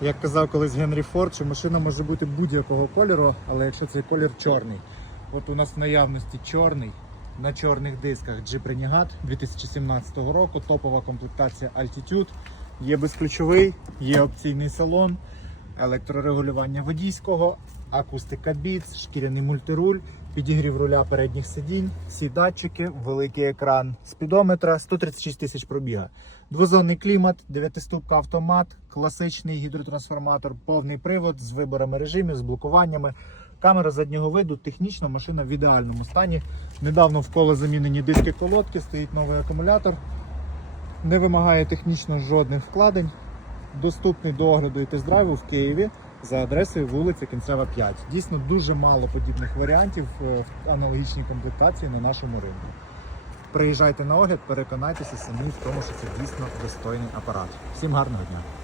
Як казав колись Генрі Форд, що машина може бути будь-якого кольору, але якщо цей колір чорний. От у нас в наявності чорний на чорних дисках Jeep Renegade 2017 року, топова комплектація Altitude. Є безключовий, є опційний салон, електрорегулювання водійського, акустика Beats, шкіряний мультируль, підігрів руля передніх сидінь, всі датчики, великий екран спідометра, 136 тисяч пробіга. Двозонний клімат, 9-ступка автомат, класичний гідротрансформатор, повний привод з виборами режимів, з блокуваннями. Камера заднього виду, технічно машина в ідеальному стані. Недавно вколо замінені диски колодки, стоїть новий акумулятор. Не вимагає технічно жодних вкладень. Доступний до огляду і тест-драйву в Києві за адресою вулиця Кінцева 5. Дійсно дуже мало подібних варіантів е, в аналогічній комплектації на нашому ринку. Приїжджайте на огляд, переконайтеся самі в тому, що це дійсно достойний апарат. Всім гарного дня!